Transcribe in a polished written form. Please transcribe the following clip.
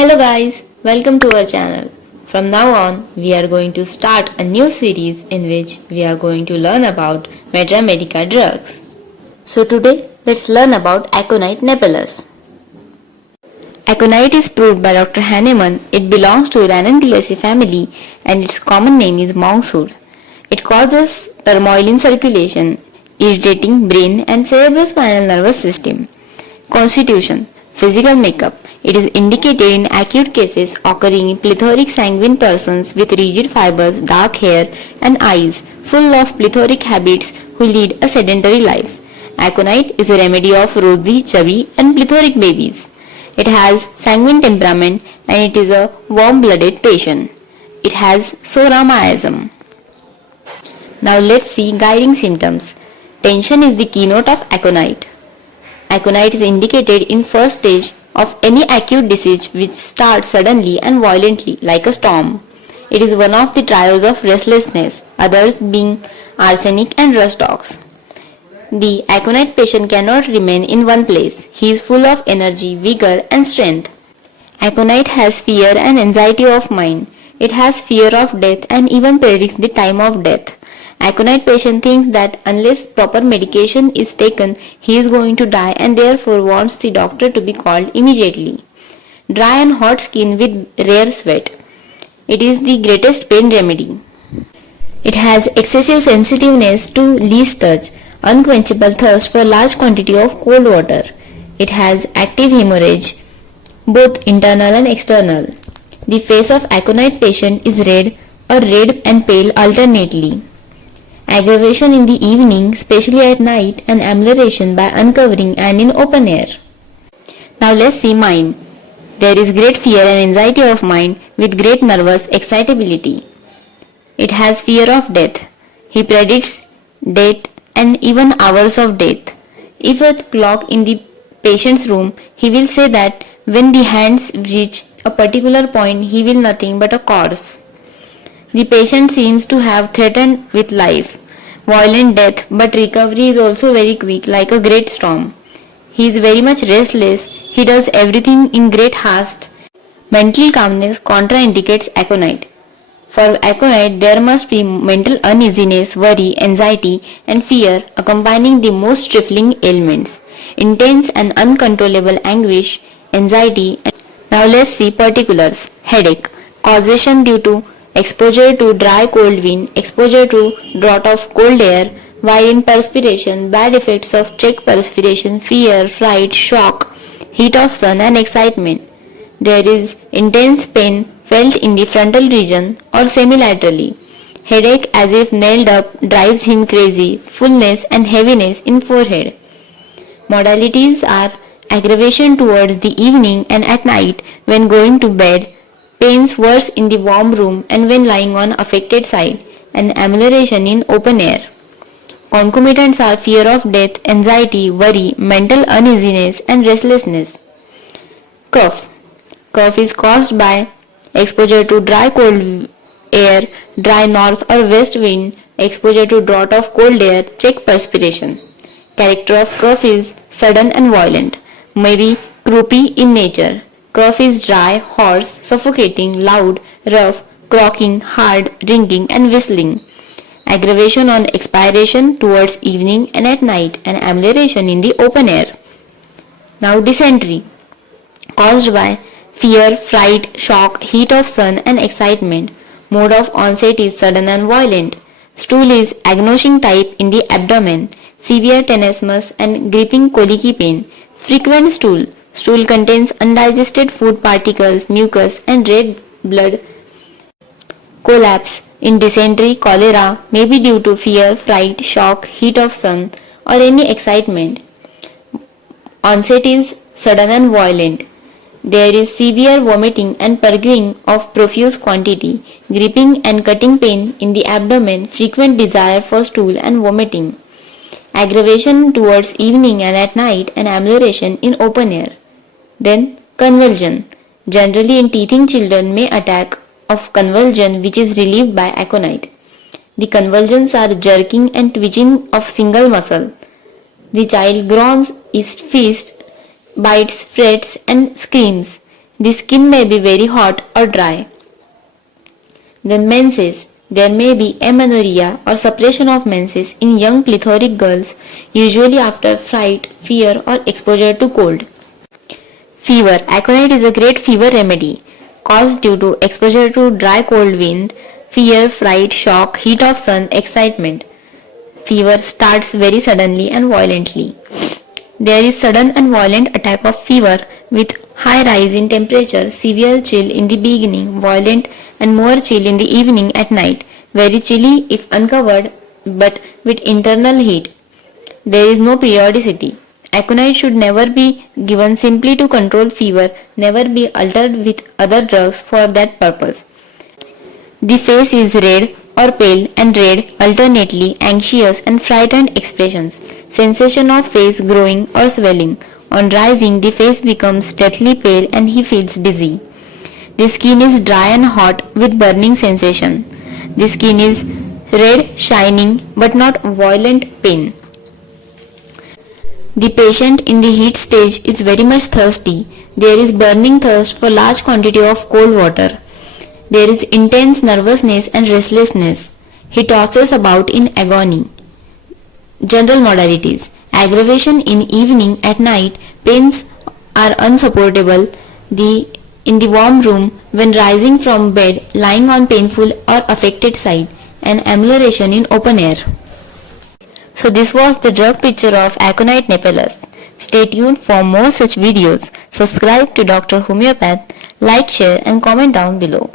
Hello guys, welcome to our channel. From now on, we are going to start a new series in which we are going to learn about Materia Medica Drugs. So today, let's learn about Aconite napellus. Aconite is proved by Dr. Hahnemann. It belongs to Ranunculaceae family and its common name is monkshood. It causes turmoil in circulation, irritating brain and cerebrospinal nervous system. Constitution. Physical makeup. It is indicated in acute cases occurring in plethoric sanguine persons with rigid fibers, dark hair and eyes, full of plethoric habits who lead a sedentary life. Aconite is a remedy of rosy, chubby and plethoric babies. It has sanguine temperament and it is a warm-blooded patient. It has sora miasm. Now let's see guiding symptoms. Tension is the keynote of Aconite. Aconite is indicated in first stage of any acute disease which starts suddenly and violently like a storm. It is one of the trios of restlessness, others being arsenic and rust ox. The Aconite patient cannot remain in one place. He is full of energy, vigor and strength. Aconite has fear and anxiety of mind. It has fear of death and even predicts the time of death. Aconite patient thinks that unless proper medication is taken, he is going to die and therefore wants the doctor to be called immediately. Dry and hot skin with rare sweat. It is the greatest pain remedy. It has excessive sensitiveness to least touch, unquenchable thirst for large quantity of cold water. It has active hemorrhage, both internal and external. The face of Aconite patient is red or red and pale alternately. Aggravation in the evening, especially at night, and amelioration by uncovering and in open air. Now let's see mind. There is great fear and anxiety of mind with great nervous excitability. It has fear of death. He predicts death and even hours of death. If a clock in the patient's room, he will say that when the hands reach a particular point, he will nothing but a corpse. The patient seems to have threatened with life, violent death, but recovery is also very quick like a great storm. He is very much restless. He does everything in great haste. Mental calmness contraindicates Aconite. For Aconite, there must be mental uneasiness, worry, anxiety, and fear accompanying the most trifling ailments, intense and uncontrollable anguish, anxiety. Now let's see particulars. Headache. Causation due to exposure to dry cold wind, exposure to draught of cold air, violent perspiration, bad effects of check perspiration, fear, fright, shock, heat of sun and excitement. There is intense pain felt in the frontal region or semilaterally. Headache as if nailed up drives him crazy, fullness and heaviness in forehead. Modalities are aggravation towards the evening and at night when going to bed, pains worse in the warm room and when lying on affected side, and amelioration in open air. Concomitants are fear of death, anxiety, worry, mental uneasiness and restlessness. Cough. Cough is caused by exposure to dry cold air, dry north or west wind, exposure to draught of cold air, check perspiration. Character of cough is sudden and violent, may be croupy in nature. Cough is dry, hoarse, suffocating, loud, rough, croaking, hard, ringing and whistling. Aggravation on expiration towards evening and at night and amelioration in the open air. Now dysentery. Caused by fear, fright, shock, heat of sun and excitement. Mode of onset is sudden and violent. Stool is agonizing type in the abdomen. Severe tenesmus and gripping colicky pain. Frequent stool. Stool contains undigested food particles, mucus and red blood. Collapse in dysentery, cholera may be due to fear, fright, shock, heat of sun or any excitement. Onset is sudden and violent. There is severe vomiting and purging of profuse quantity, gripping and cutting pain in the abdomen, frequent desire for stool and vomiting. Aggravation towards evening and at night and amelioration in open air. Then convulsion. Generally in teething children may attack of convulsion which is relieved by Aconite. The convulsions are jerking and twitching of single muscle. The child groans, is feast, bites, frets and screams. The skin may be very hot or dry. Then menses. There may be amenorrhea or suppression of menses in young plethoric girls, usually after fright, fear or exposure to cold. Fever. Aconite is a great fever remedy caused due to exposure to dry cold wind, fear, fright, shock, heat of sun, excitement. Fever starts very suddenly and violently. There is sudden and violent attack of fever with high rise in temperature, severe chill in the beginning, violent and more chill in the evening at night, very chilly if uncovered but with internal heat. There is no periodicity. Aconite should never be given simply to control fever, never be altered with other drugs for that purpose. The face is red or pale and red alternately, anxious and frightened expressions, sensation of face growing or swelling. On rising, the face becomes deathly pale and he feels dizzy. The skin is dry and hot with burning sensation. The skin is red, shining but not violent pain. The patient in the heat stage is very much thirsty. There is burning thirst for large quantity of cold water. There is intense nervousness and restlessness. He tosses about in agony. General modalities. Aggravation in evening at night. Pains are unsupportable. In the warm room, when rising from bed, lying on painful or affected side, and amelioration in open air. So this was the drug picture of Aconite napellus. Stay tuned for more such videos. Subscribe to Dr. Homeopath, like, share and comment down below.